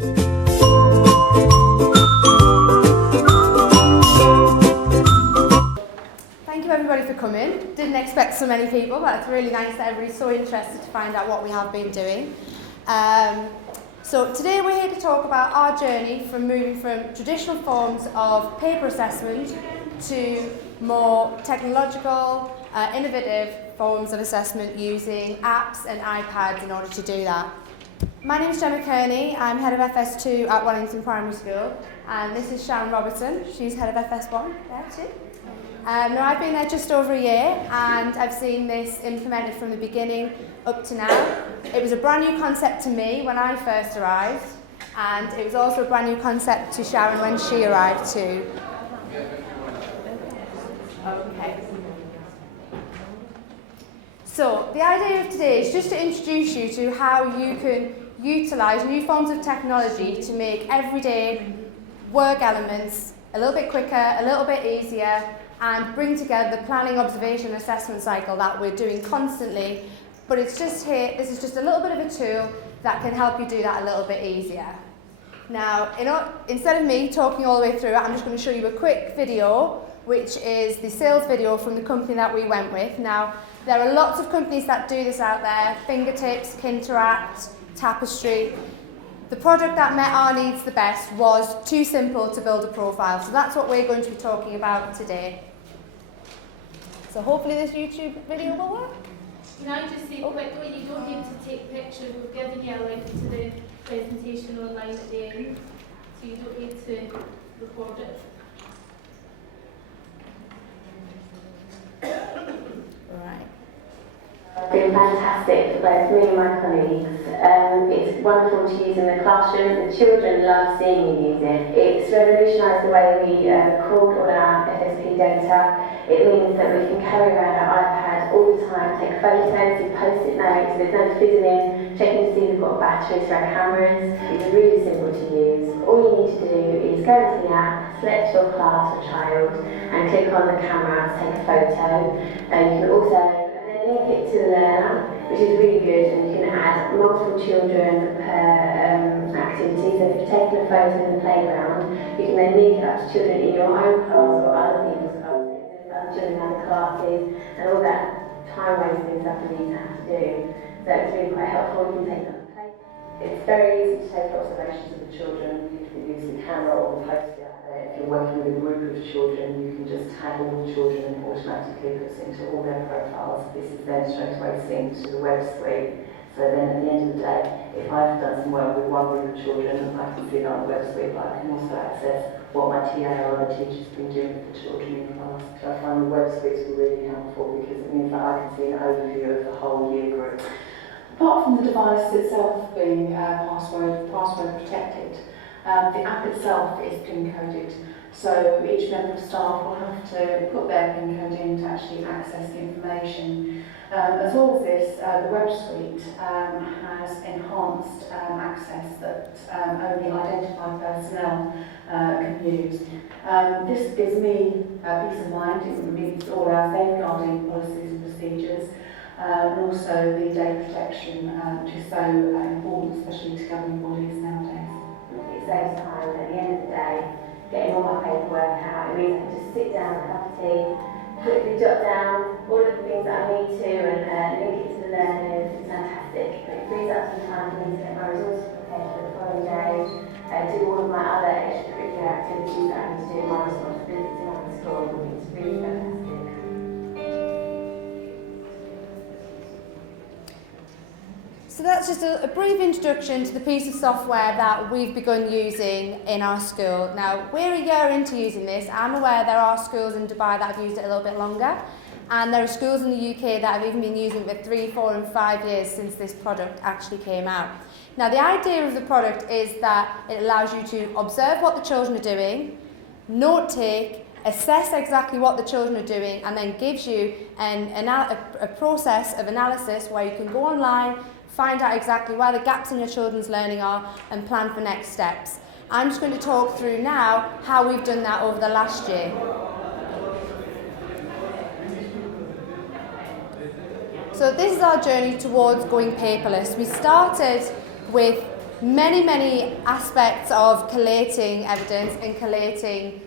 Thank you everybody for coming. Didn't expect so many people, but it's really nice that everybody's so interested to find out what we have been doing. So today we're here to talk about our journey from moving from traditional forms of paper assessment to more technological, innovative forms of assessment using apps and iPads in order to do that. My name is Gemma Kearney. I'm head of FS2 at Wellington Primary School, and this is Sharon Robertson. She's head of FS1 there too. Now I've been there just over a year, and I've seen this implemented from the beginning up to now. It was a brand new concept to me when I first arrived, and it was also a brand new concept to Sharon when she arrived too. Okay. So the idea of today is just to introduce you to how you can utilise new forms of technology to make everyday work elements a little bit quicker, a little bit easier, and bring together the planning, observation and assessment cycle that we're doing constantly. But it's just here, this is just a little bit of a tool that can help you do that a little bit easier. Now, instead of me talking all the way through it, I'm just going to show you a quick video, which is the sales video from the company that we went with. Now, there are lots of companies that do this out there: Fingertips, Kinteract, Tapestry. The product that met our needs the best was too simple to build a profile. So that's what we're going to be talking about today. So hopefully this YouTube video will work. Can I just say quickly, you don't need to take pictures. We've given you a link to the presentation online at the end, so you don't need to record it. Right. It's been fantastic for both me and my colleagues. It's wonderful to use in the classroom. The children love seeing you use it. It's revolutionised the way we record all our FSP data. It means that we can carry around our iPad all the time, take photos, do post-it notes. There's no fiddling, checking to see if we've got batteries for our cameras. It's really simple to use. All you need to do is go into the app, select your class or child, and click on the camera to take a photo. You can also link it to the learner, which is really good, and you can add multiple children per activity. So if you're taking a photo in the playground, you can then link it up to children in your own class or other people's classes, other children in other classes, and all that time wasting stuff we used to have to do. So it's really quite helpful. You can take it on the play. It's very easy to take observations of the children. You can use the camera or the post-it. If you're working with a group of children, you can just tag all the children and automatically puts into all their profiles. This is then straight away synced to the web suite. So then at the end of the day, if I've done some work with one group of children, I can see that on the web suite, but I can also access what my TA or other teachers have been doing with the children in the class. So I find the web suites are really helpful because it means that I can see an overview of the whole year group. Apart from the device itself being password protected, the app itself is PIN coded, so each member of staff will have to put their PIN code in to actually access the information. As well as this, the web suite has enhanced access that only identified personnel can use. This gives me peace of mind. It meets all our safeguarding policies and procedures. And also the data protection, which is so important, especially to governing bodies nowadays. It saves time at the end of the day, getting all my paperwork out. It means I can just sit down, a cup of tea, quickly jot down all of the things that I need to and link it to the learners. It's fantastic. It frees up some time for me to get my resources prepared for the following day, do all of my other extracurricular activities that I need to do, my responsibilities around the school. It's really fantastic. So that's just a brief introduction to the piece of software that we've begun using in our school. Now, we're a year into using this. I'm aware there are schools in Dubai that have used it a little bit longer, and there are schools in the UK that have even been using it for 3, 4 and 5 years since this product actually came out. Now, the idea of the product is that it allows you to observe what the children are doing, note take, assess exactly what the children are doing, and then gives you a process of analysis where you can go online, find out exactly where the gaps in your children's learning are, and plan for next steps. I'm just going to talk through now how we've done that over the last year. So this is our journey towards going paperless. We started with many aspects of collating evidence and collating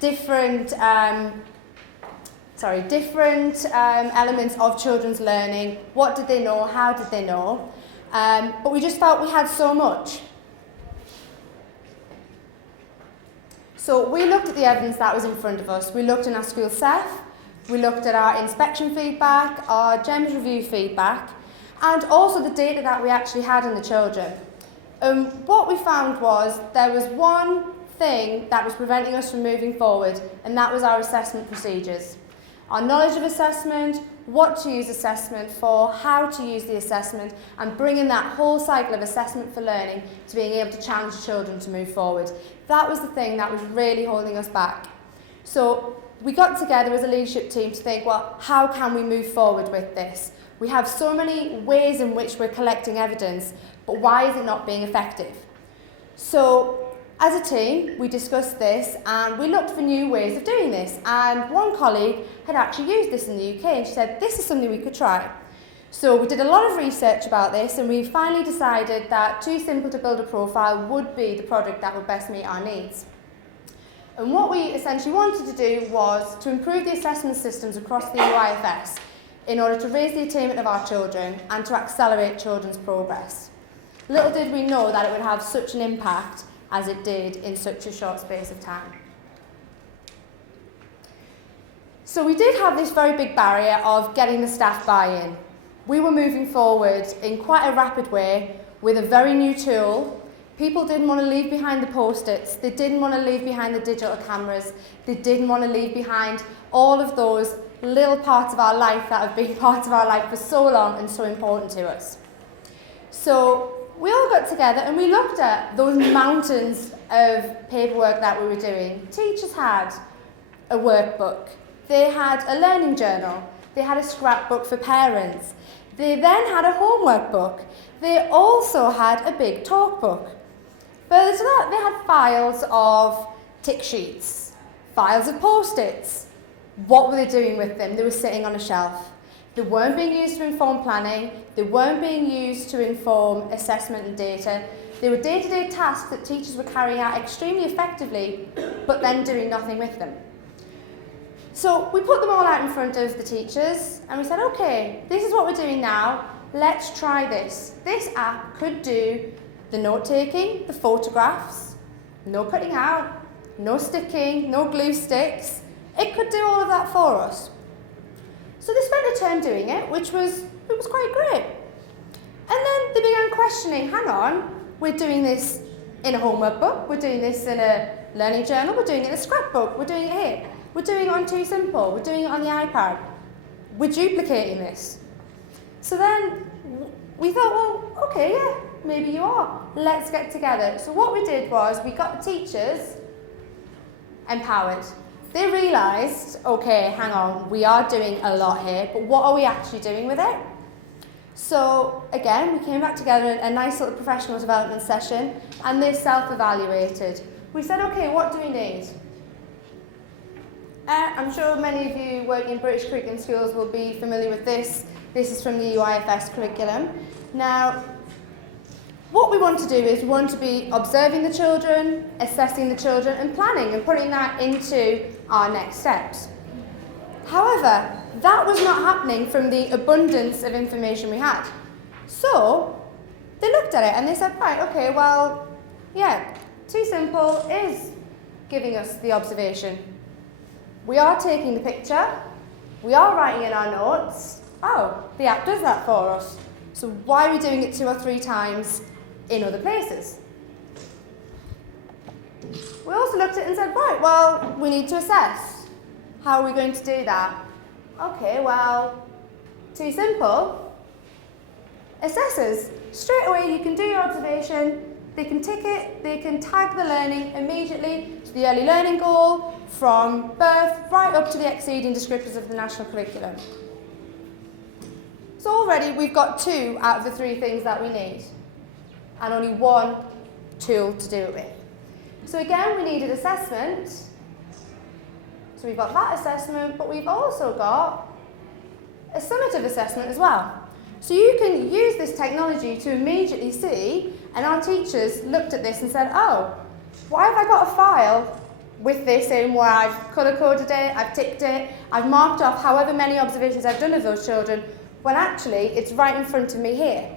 different elements of children's learning. What did they know? How did they know? But we just felt we had so much. So we looked at the evidence that was in front of us. We looked in our school SEF, we looked at our inspection feedback, our GEMS review feedback, and also the data that we actually had on the children. What we found was there was one thing that was preventing us from moving forward, and that was our assessment procedures. Our knowledge of assessment, what to use assessment for, how to use the assessment, and bringing that whole cycle of assessment for learning to being able to challenge children to move forward. That was the thing that was really holding us back. So we got together as a leadership team to think, well, how can we move forward with this? We have so many ways in which we're collecting evidence, but why is it not being effective? So as a team, we discussed this and we looked for new ways of doing this. And one colleague had actually used this in the UK and she said, this is something we could try. So we did a lot of research about this and we finally decided that Too Simple to Build a Profile would be the project that would best meet our needs. And what we essentially wanted to do was to improve the assessment systems across the UIFS in order to raise the attainment of our children and to accelerate children's progress. Little did we know that it would have such an impact as it did in such a short space of time. So we did have this very big barrier of getting the staff buy-in. We were moving forward in quite a rapid way with a very new tool. People didn't want to leave behind the post-its, they didn't want to leave behind the digital cameras, they didn't want to leave behind all of those little parts of our life that have been part of our life for so long and so important to us. So we all got together and we looked at those mountains of paperwork that we were doing. Teachers had a workbook, they had a learning journal, they had a scrapbook for parents, they then had a homework book, they also had a big talk book. Further to that, they had files of tick sheets, files of post-its. What were they doing with them? They were sitting on a shelf. They weren't being used to inform planning, they weren't being used to inform assessment and data. They were day-to-day tasks that teachers were carrying out extremely effectively, but then doing nothing with them. So we put them all out in front of the teachers and we said, okay, this is what we're doing now, let's try this. This app could do the note-taking, the photographs, no cutting out, no sticking, no glue sticks. It could do all of that for us. So they spent a term doing it, which was quite great. And then they began questioning, hang on, we're doing this in a homework book, we're doing this in a learning journal, we're doing it in a scrapbook, we're doing it here, we're doing it on Too Simple, we're doing it on the iPad, we're duplicating this. So then we thought, well, okay, yeah, maybe you are. Let's get together. So what we did was we got the teachers empowered. They realised, okay, hang on, we are doing a lot here, but what are we actually doing with it? So again, we came back together in a nice little professional development session and they self-evaluated. We said, okay, what do we need? I'm sure many of you working in British curriculum schools will be familiar with this. This is from the UIFS curriculum. Now, what we want to do is we want to be observing the children, assessing the children and planning and putting that into our next steps. However, that was not happening from the abundance of information we had. So they looked at it and they said, right, okay, well, yeah, Too Simple is giving us the observation. We are taking the picture, we are writing in our notes. Oh, the app does that for us. So why are we doing it 2 or 3 times in other places? We also looked at it and said, right, well, we need to assess. How are we going to do that? Okay, well, Too Simple. Assessors, straight away you can do your observation, they can tick it, they can tag the learning immediately to the early learning goal from birth right up to the exceeding descriptors of the national curriculum. So already we've got 2 out of the 3 things that we need and only 1 tool to do it with. So again, we needed assessment. So we've got that assessment, but we've also got a summative assessment as well. So you can use this technology to immediately see And our teachers looked at this and said, oh, why have I got a file with this in where I've colour-coded it, I've ticked it, I've marked off however many observations I've done of those children, when actually it's right in front of me here.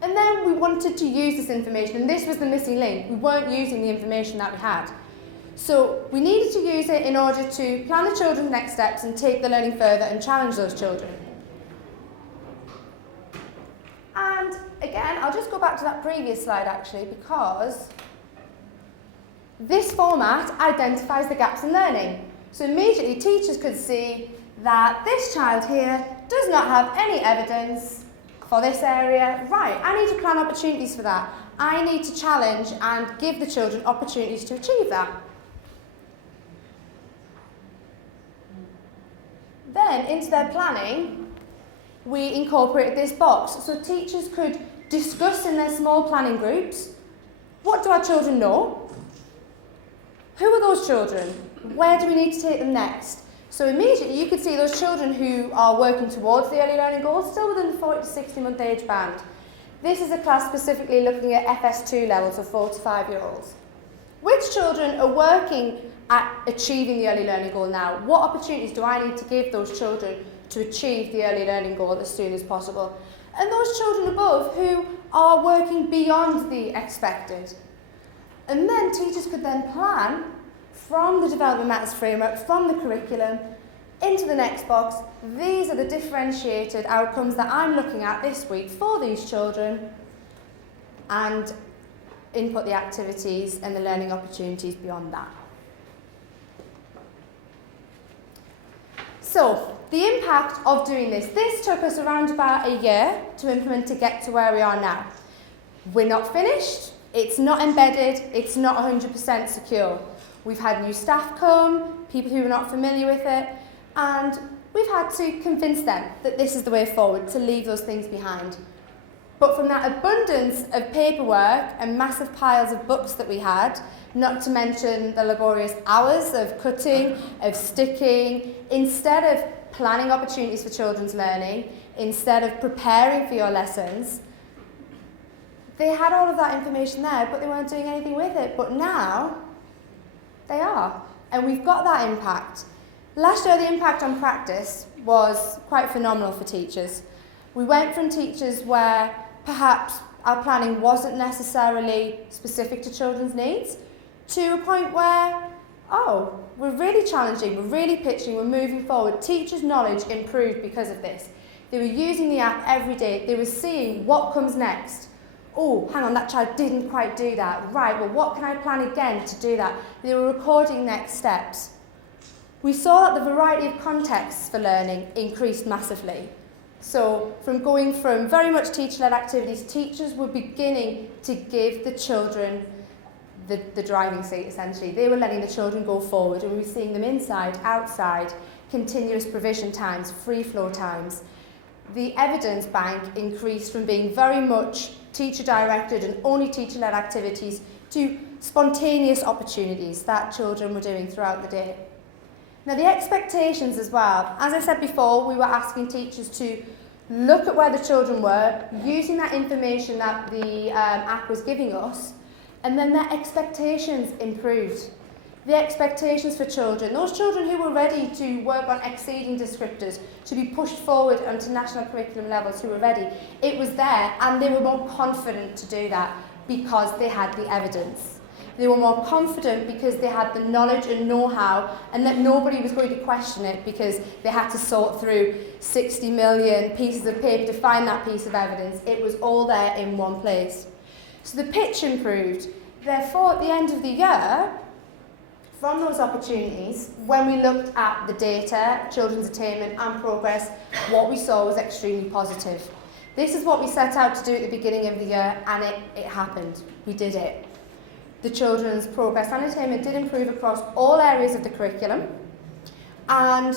And then we wanted to use this information, and this was the missing link. We weren't using the information that we had. So we needed to use it in order to plan the children's next steps and take the learning further and challenge those children. And again, I'll just go back to that previous slide actually, because this format identifies the gaps in learning. So immediately teachers could see that this child here does not have any evidence for this area. Right, I need to plan opportunities for that. I need to challenge and give the children opportunities to achieve that. Then into their planning, we incorporated this box so teachers could discuss in their small planning groups, what do our children know? Who are those children? Where do we need to take them next? So immediately you could see those children who are working towards the early learning goals still within the 40 to 60 month age band. This is a class specifically looking at FS2 levels of 4 to 5 year olds. Which children are working at achieving the early learning goal now? What opportunities do I need to give those children to achieve the early learning goal as soon as possible? And those children above who are working beyond the expected. And then teachers could then plan from the Development Matters framework, from the curriculum, into the next box. These are the differentiated outcomes that I'm looking at this week for these children, and input the activities and the learning opportunities beyond that. So, the impact of doing this took us around about a year to implement to get to where we are now. We're not finished, it's not embedded, it's not 100% secure. We've had new staff come, people who are not familiar with it, and we've had to convince them that this is the way forward, to leave those things behind. But from that abundance of paperwork and massive piles of books that we had, not to mention the laborious hours of cutting, of sticking, instead of planning opportunities for children's learning, instead of preparing for your lessons, they had all of that information there, but they weren't doing anything with it. But now, they are. And we've got that impact. Last year, the impact on practice was quite phenomenal for teachers. We went from teachers where perhaps our planning wasn't necessarily specific to children's needs, to a point where, oh, we're really challenging, we're really pitching, we're moving forward. Teachers' knowledge improved because of this. They were using the app every day. They were seeing what comes next. Oh, hang on, that child didn't quite do that. Right, well, what can I plan again to do that? They were recording next steps. We saw that the variety of contexts for learning increased massively. So from going from very much teacher-led activities, teachers were beginning to give the children the driving seat, essentially. They were letting the children go forward, and we were seeing them inside, outside, continuous provision times, free flow times. The evidence bank increased from being very much teacher-directed and only teacher-led activities to spontaneous opportunities that children were doing throughout the day. Now, the expectations as well. As I said before, we were asking teachers to look at where the children were, using that information that the app was giving us, and then their expectations improved. The expectations for children, those children who were ready to work on exceeding descriptors, to be pushed forward onto national curriculum levels, who were ready, it was there, and they were more confident to do that because they had the evidence. They were more confident because they had the knowledge and know-how, and that nobody was going to question it because they had to sort through 60 million pieces of paper to find that piece of evidence. It was all there in one place. So the pitch improved. Therefore, at the end of the year, from those opportunities, when we looked at the data, children's attainment and progress, what we saw was extremely positive. This is what we set out to do at the beginning of the year, and it happened. We did it. The children's progress and attainment did improve across all areas of the curriculum. And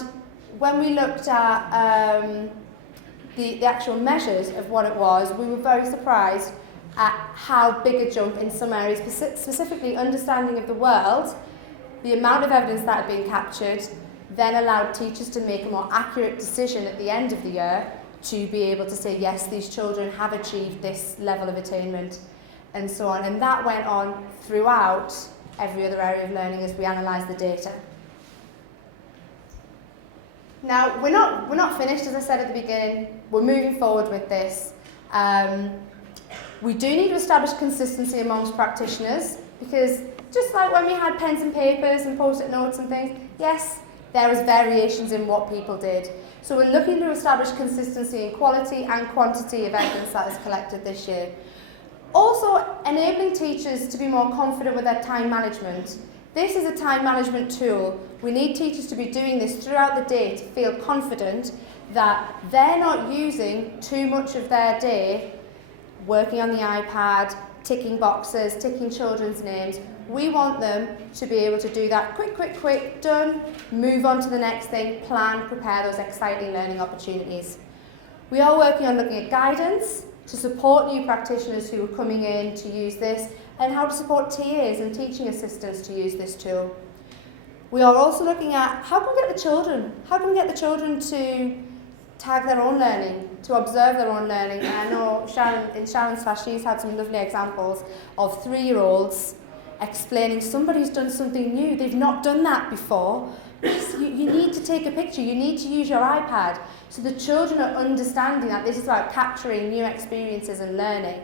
when we looked at the actual measures of what it was, we were very surprised at how big a jump in some areas, specifically understanding of the world, the amount of evidence that had been captured, then allowed teachers to make a more accurate decision at the end of the year to be able to say, yes, these children have achieved this level of attainment, and so on. And that went on throughout every other area of learning as we analysed the data. Now, we're not finished, as I said at the beginning. We're moving forward with this. We do need to establish consistency amongst practitioners, because just like when we had pens and papers and post-it notes and things, yes, there was variations in what people did. So we're looking to establish consistency in quality and quantity of evidence that is collected this year. Also, enabling teachers to be more confident with their time management. This is a time management tool. We need teachers to be doing this throughout the day to feel confident that they're not using too much of their day working on the iPad, ticking boxes, ticking children's names. We want them to be able to do that quick, done, move on to the next thing, plan, prepare those exciting learning opportunities. We are working on looking at guidance to support new practitioners who are coming in to use this, and how to support TAs and teaching assistants to use this tool. We are also looking at how can we get the children to tag their own learning, to observe their own learning. And I know Sharon's class, she's had some lovely examples of 3-year-olds explaining somebody's done something new, they've not done that before. Yes, you need to take a picture, you need to use your iPad. So the children are understanding that this is about capturing new experiences and learning.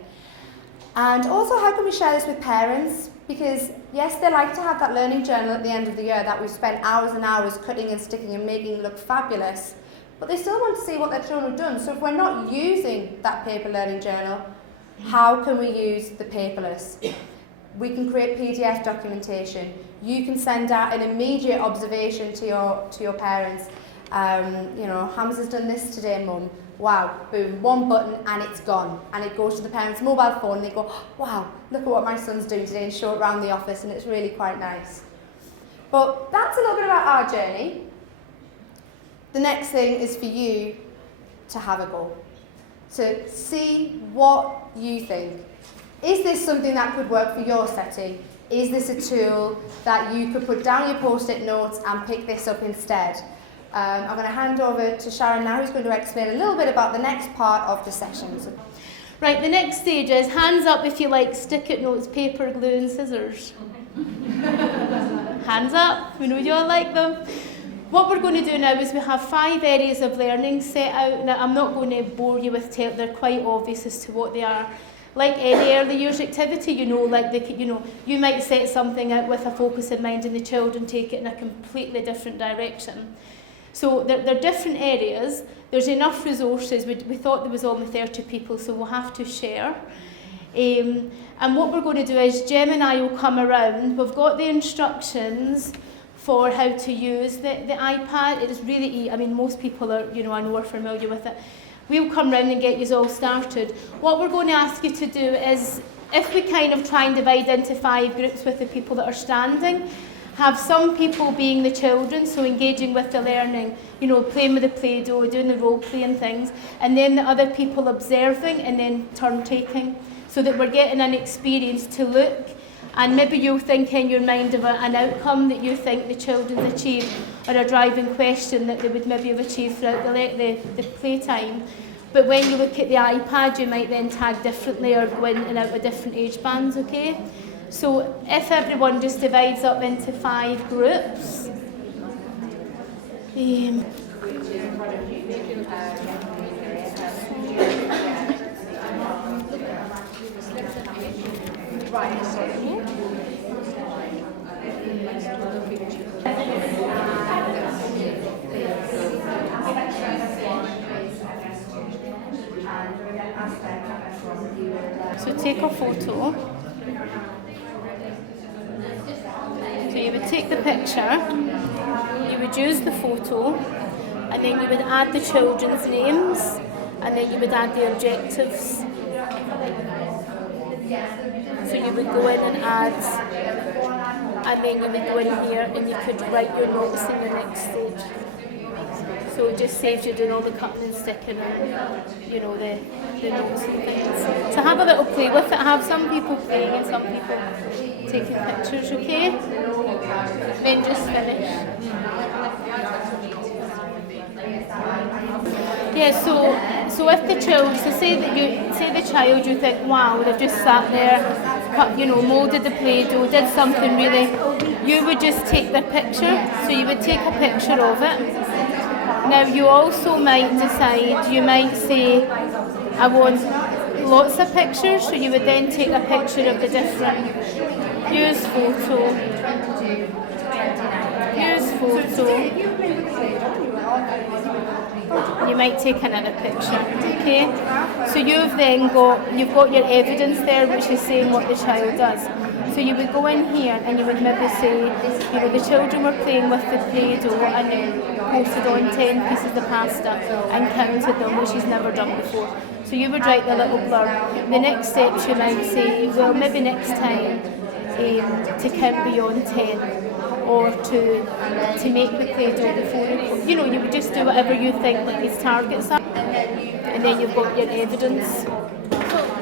And also, how can we share this with parents? Because yes, they like to have that learning journal at the end of the year that we've spent hours and hours cutting and sticking and making look fabulous. But they still want to see what their children have done. So if we're not using that paper learning journal, how can we use the paperless? We can create PDF documentation. You can send out an immediate observation to your parents. You know, Hamza's done this today, Mum. Wow, boom, one button and it's gone. And it goes to the parents' mobile phone and they go, wow, look at what my son's doing today, and show it around the office, and it's really quite nice. But that's a little bit about our journey. The next thing is for you to have a go, to see what you think. Is this something that could work for your setting? Is this a tool that you could put down your post-it notes and pick this up instead? I'm going to hand over to Sharon now, who's going to explain a little bit about the next part of the session. Right, the next stage is hands up if you like stick-it notes, paper, glue and scissors. Hands up, we know you all like them. What we're going to do now is we have 5 areas of learning set out. Now, I'm not going to bore you with they're quite obvious as to what they are. Like any early years activity, you might set something out with a focus in mind and the children take it in a completely different direction. So they're different areas. There's enough resources. We thought there was only 30 people, so we'll have to share. And what we're going to do is Jem and I will come around. We've got the instructions for how to use the iPad. It is really easy. I mean, most people are, I know, are familiar with it. We'll come round and get you all started. What we're going to ask you to do is, if we kind of try and divide into 5 groups with the people that are standing, have some people being the children, so engaging with the learning, playing with the Play-Doh, doing the role-play and things, and then the other people observing and then turn-taking, so that we're getting an experience to look, and maybe you'll think in your mind of an outcome that you think the children achieved, or a driving question that they would maybe have achieved throughout the playtime. But when you look at the iPad, you might then tag differently or go in and out with different age bands, okay? So if everyone just divides up into 5 groups. So take a photo. So you would take the picture, you would use the photo, and then you would add the children's names, and then you would add the objectives. So you would go in and add, and then you would go in here and you could write your notes in the next stage. So it just saves you doing all the cutting and sticking and, the notes and things. So have a little play with it. Have some people playing and some people taking pictures, okay? Then just finish. Yeah, So if the child, so say the child, you think, wow, they've just sat there, moulded the Play-Doh, did something really, you would just take their picture. So you would take a picture of it. Now you also might decide, you might say, I want lots of pictures, so you would then take a picture of the different, use photo. You might take another picture, okay? So you've got your evidence there, which is saying what the child does. So you would go in here and you would maybe say, the children were playing with the Play-Doh and then posted on 10 pieces of pasta and counted them, which he's never done before. So you would write the little blurb. The next steps you might say, well, maybe next time to count beyond 10. Or to make the Play-Doh before you would just do whatever you think like these targets are, and then you've got your evidence.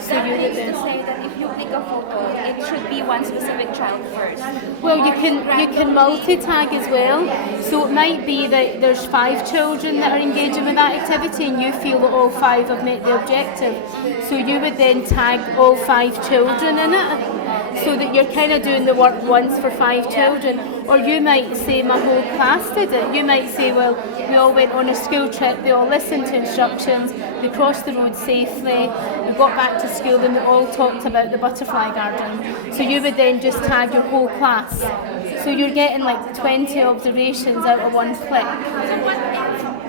So you would then say that if you click a photo, it should be one specific child first. Well, you can multi-tag as well. So it might be that there's 5 children that are engaging with that activity, and you feel that all 5 have met the objective. So you would then tag all 5 children in it, so that you're kind of doing the work once for 5 children. Or you might say my whole class did it. You might say, well, we all went on a school trip, they all listened to instructions, they crossed the road safely, we got back to school and we all talked about the butterfly garden. So you would then just tag your whole class. So you're getting like 20 observations out of one click. So what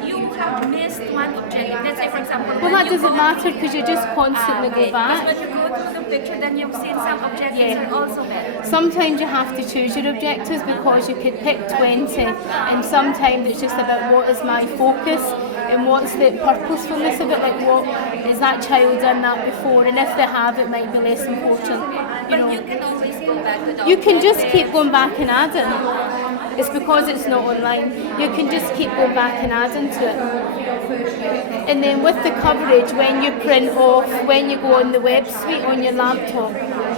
if you have missed one objective? Let's say, for example, well, that doesn't matter because you just constantly go back. Because when you go through the picture, then you've seen some objectives are also met. Sometimes you have to choose your objectives because you could pick 20, and sometimes it's just about what is my focus and what's the purposefulness of it, like what is that child done that before, and if they have, it might be less important. But you can always go back to the you can just keep going back and adding. It's because it's not online. You can just keep going back and adding to it. And then with the coverage, when you print off, when you go on the web suite on your laptop,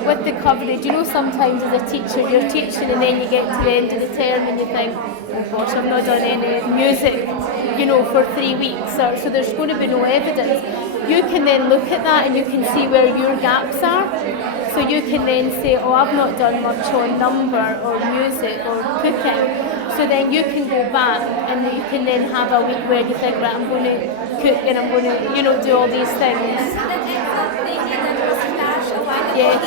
with the coverage, sometimes as a teacher, you're teaching and then you get to the end of the term and you think, oh gosh, I've not done any music, for 3 weeks, so there's going to be no evidence. You can then look at that and you can see where your gaps are. So you can then say, oh, I've not done much on number or music or cooking. So then you can go back and you can then have a week where you think, right, I'm going to cook and I'm going to, do all these things. Yes.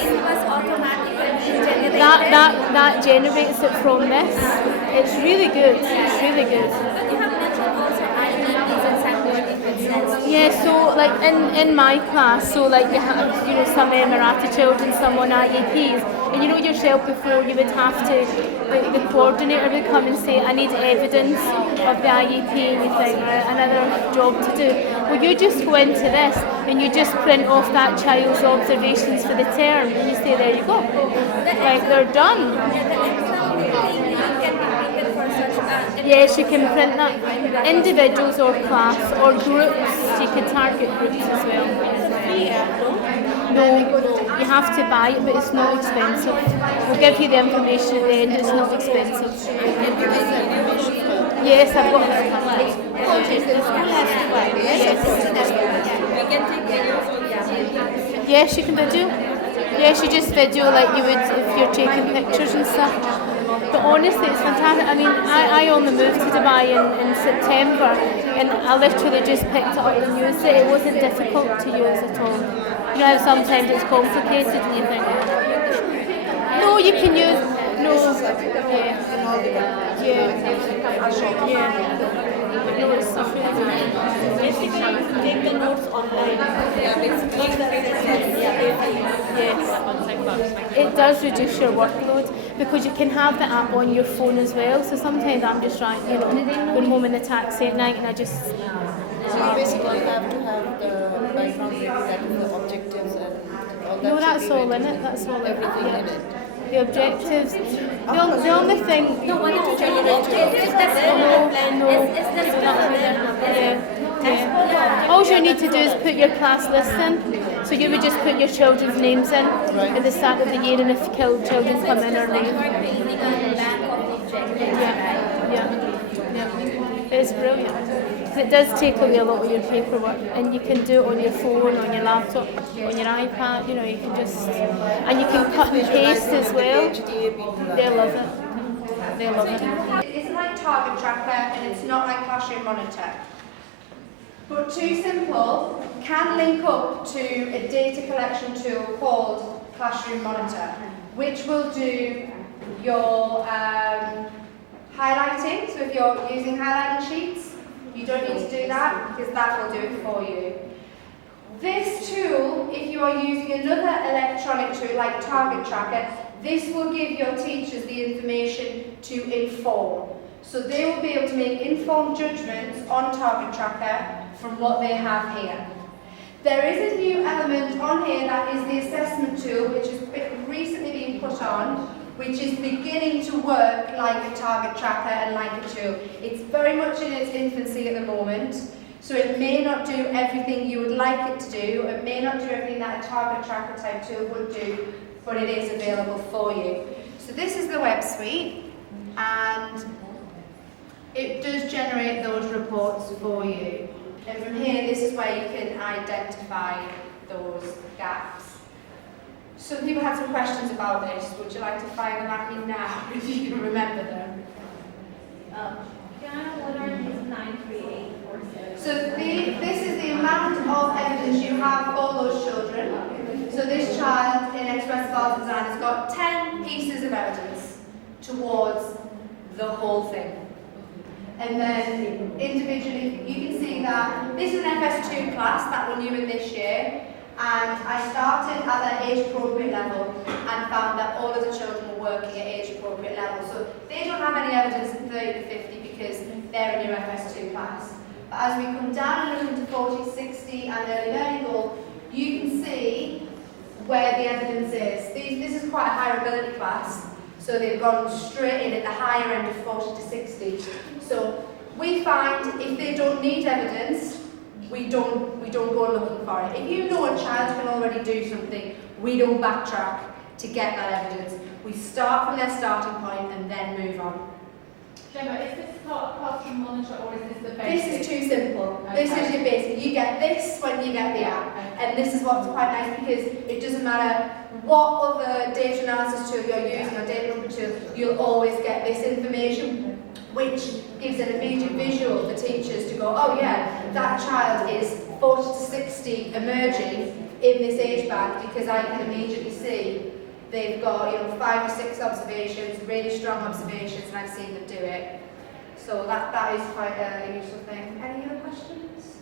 That generates it from this. It's really good. It's really good. Yeah, so like in my class, so like you have, some Emirati children, some on IEPs, and yourself before you would have to, the coordinator would come and say, I need evidence of the IEP, and you think, right, another job to do. Well, you just go into this and you just print off that child's observations for the term, and you say, there you go, like they're done. Yes, you can print that. Individuals or class or groups, you can target groups as well. No, you have to buy it, but it's not expensive. We'll give you the information at the end, it's not expensive. Yes, I've got it. Yes, you can video. Yes, you just video like you would if you're taking pictures and stuff. But honestly, it's fantastic. I mean, I only moved to Dubai in September, and I literally just picked it up and used it. It wasn't difficult to use at all. You know how sometimes it's complicated and you think, no, you can use, no, no, it's take the notes online. Yes. It does reduce your workload because you can have the app on your phone as well. So sometimes I'm just going home in the taxi at night and I just... So you basically have to have the background ready, that is the objectives and all that. No, that's all in it. That's all everything in it. The objectives. The only thing. No, what did you tell you? All you need to do is put your class list in. So you would just put your children's names in at the start of the year, and if children come in early. Yeah. It's brilliant. because it does take away a lot of your paperwork, and you can do it on your phone, on your laptop, on your iPad, you know, you can just, and you can cut and paste as well. They love it. They love it. It's like Target Tracker and it's not like Classroom Monitor. But Too Simple can link up to a data collection tool called Classroom Monitor, which will do your highlighting. So if you're using highlighting sheets, you don't need to do that because that will do it for you. This tool, if you are using another electronic tool like Target Tracker, this will give your teachers the information to inform. So they will be able to make informed judgments on Target Tracker from what they have here. There is a new element on here that is the assessment tool, which has recently been put on, which is beginning to work like a Target Tracker and like a tool. It's very much in its infancy at the moment, so it may not do everything you would like it to do, it may not do everything that a Target Tracker type tool would do, but it is available for you. So this is the web suite, and it does generate those reports for you. And from here, this is where you can identify those gaps. Some people had some questions about this. Would you like to fire them at me now, if you can remember them? What are these 93847? So this is the amount of evidence you have for those children. So this child in expressive art design has got 10 pieces of evidence towards the whole thing. And then individually, you can see that this is an FS2 class that we're new in this year. And I started at their age appropriate level and found that all of the children were working at age appropriate level. So they don't have any evidence in 30 to 50 because they're a new FS2 class. But as we come down and look into 40, 60 and early learning goal, you can see where the evidence is. This is quite a higher ability class, so they've gone straight in at the higher end of 40 to 60. So we find if they don't need evidence, we don't go looking for it. If you know a child can already do something, we don't backtrack to get that evidence. We start from their starting point and then move on. Gemma, is this part of Classroom Monitor or is this the basic? This is Too Simple. Okay. This is your basic. You get this when you get the app. And this is what's quite nice because it doesn't matter what other data analysis tool you're using or data number tool, you'll always get this information, which gives an immediate visual for teachers to go, oh yeah, that child is 40 to 60 emerging in this age band because I can immediately see they've got 5 or 6 observations, really strong observations, and I've seen them do it. So that is quite a useful thing. Any other questions?